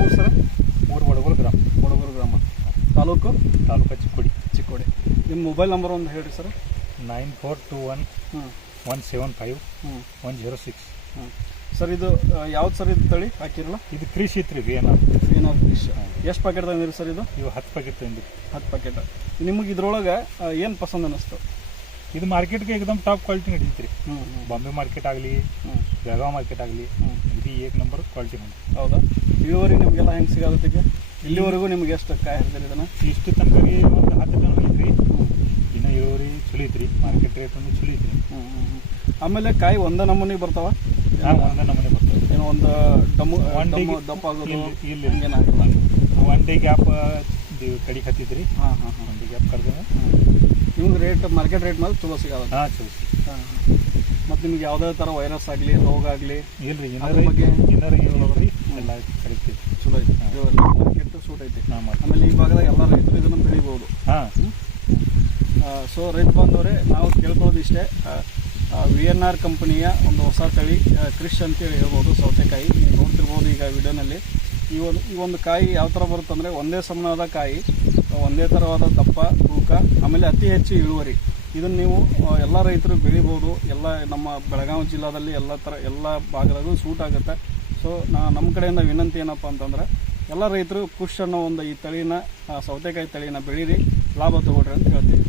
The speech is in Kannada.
ಊರು ಸರ್? ಊರು ವಡಗೂರು ಗ್ರಾಮ. ತಾಲೂಕು ಚಿಕ್ಕೋಡಿ. ನಿಮ್ಮ ಮೊಬೈಲ್ ನಂಬರ್ ಒಂದು ಹೇಳ್ರಿ ಸರ್. 9421 175 106. ಸರ್ ಇದು ಯಾವ್ದು ಸರ್ ಇದು ತಳಿ ಹಾಕಿರಲ್ಲ? ಇದು ಕೃಷಿ ಇತ್ತು ರೀ VNR ಕೃಷಿ. ಎಷ್ಟು ಪ್ಯಾಕೆಟ್ ತಂದಿರಿ ಸರ್ ಇದು? ಇವು 10 ಪ್ಯಾಕೆಟ್ ತಂದಿರಿ. 10 ಪ್ಯಾಕೆಟ್. ನಿಮಗೆ ಇದ್ರೊಳಗೆ ಏನು ಪಸಂದ್ ಅನ್ನಿಸ್ತು? ಇದು ಮಾರ್ಕೆಟ್ಗೆ ಏಕದಮ್ ಟಾಪ್ ಕ್ವಾಲಿಟಿ ನಡೀತಿ ರೀ. ಬಾಂಬೆ ಮಾರ್ಕೆಟ್ ಆಗಲಿ, ಬೆಳಗಾವಿ ಮಾರ್ಕೆಟ್ ಆಗಲಿ, ಇದು ಏಕ್ ನಂಬರ್ ಕ್ವಾಲಿಟಿ ಬಂದು. ಹೌದಾ? ಇಳುವರಿ ನಿಮಗೆಲ್ಲ ಹೆಂಗೆ ಸಿಗೋದಕ್ಕೆ? ಇಲ್ಲಿವರೆಗೂ ನಿಮ್ಗೆ ಎಷ್ಟು ಕಾಯಿ ಹರಿದಿರಿ ಇದನ್ನು? ಇಷ್ಟು ತನಕ ರೀ ಒಂದು 10 ಟನ್ ಹೋಗಿದ್ರಿ. ಇನ್ನು ಇಳುವರಿ ಚಲೋ ಐತ್ರಿ, ಮಾರ್ಕೆಟ್ ರೇಟ್ ಒಂದು ಚಲೋ ಐತ್ರಿ. ಆಮೇಲೆ ಕಾಯಿ ಒಂದೇ ನಮೂನಿ ಬರ್ತಾವ? ಒಂದೇ ನಮೂನಿ ಬರ್ತವೆ. ಏನೋ ಒಂದು ದಪ್ಪ ಆಗೋದು ಇಲ್ಲಿ ಹಂಗೇನಾಗಿಲ್ಲ. ಒನ್ ಡೇ ಗ್ಯಾಪ್ ಕಡಿಗೆ ಹತ್ತಿದ್ರಿ. ಒನ್ ಡೇ ಗ್ಯಾಪ್ ಕರೆದ ನಿಮ್ಗೆ ರೇಟ್ ಮಾರ್ಕೆಟ್ ರೇಟ್ ಮೇಲೆ ಚಲೋ ಸಿಗೋದು? ಚಲೋ. ಮತ್ತು ನಿಮ್ಗೆ ಯಾವುದೇ ಥರ ವೈರಸ್ ಆಗಲಿ ರೋಗ ಆಗಲಿ ಇಲ್ರಿ? ಬಗ್ಗೆ ರೀ ಎಲ್ಲ ಕರಿತೀವಿ. ಚಲೋ ಐತಿ, ಮಾರ್ಕೆಟ್ ಸೂಟ್ ಐತಿ. ಆಮೇಲೆ ಈ ಭಾಗದಾಗ ಎಲ್ಲ ರೈತರು ಇದನ್ನು ಬೆಳಿಬೋದು. ಸೊ ರೈತ ಬಾಂಧವರೇ, ನಾವು ಕೇಳ್ಕೊಳ್ಳೋದು ಇಷ್ಟೇ, VNR ಕಂಪನಿಯ ಒಂದು ಹೊಸ ತಳಿ ಕೃಷಿ ಅಂತೇಳಿ ಹೇಳ್ಬೋದು. ಸೌತೆಕಾಯಿ ನೀವು ನೋಡ್ತಿರ್ಬೋದು ಈಗ ವಿಡಿಯೋನಲ್ಲಿ. ಈ ಒಂದು ಕಾಯಿ ಯಾವ ಥರ ಬರುತ್ತಂದರೆ ಒಂದೇ ಸಮನಾದ ಕಾಯಿ, ಒಂದೇ ಥರವಾದ ದಪ್ಪ, ತೂಕ, ಆಮೇಲೆ ಅತಿ ಹೆಚ್ಚು ಇಳುವರಿ. ಇದನ್ನು ನೀವು ಎಲ್ಲ ರೈತರು ಬೆಳಿಬೋದು. ಎಲ್ಲ ನಮ್ಮ ಬೆಳಗಾವಿ ಜಿಲ್ಲಾದಲ್ಲಿ ಎಲ್ಲ ಭಾಗದಾಗೂ ಸೂಟ್ ಆಗುತ್ತೆ. ಸೊ ನಮ್ಮ ಕಡೆಯಿಂದ ವಿನಂತಿ ಏನಪ್ಪ ಅಂತಂದರೆ ಎಲ್ಲ ರೈತರು ಖುಷ್ ಅನ್ನೋ ಒಂದು ಈ ತಳಿನ, ಸೌತೆಕಾಯಿ ತಳಿನ ಬೆಳೀರಿ, ಲಾಭ ತೊಗೊಳ್ರಿ ಅಂತ ಹೇಳ್ತೀವಿ.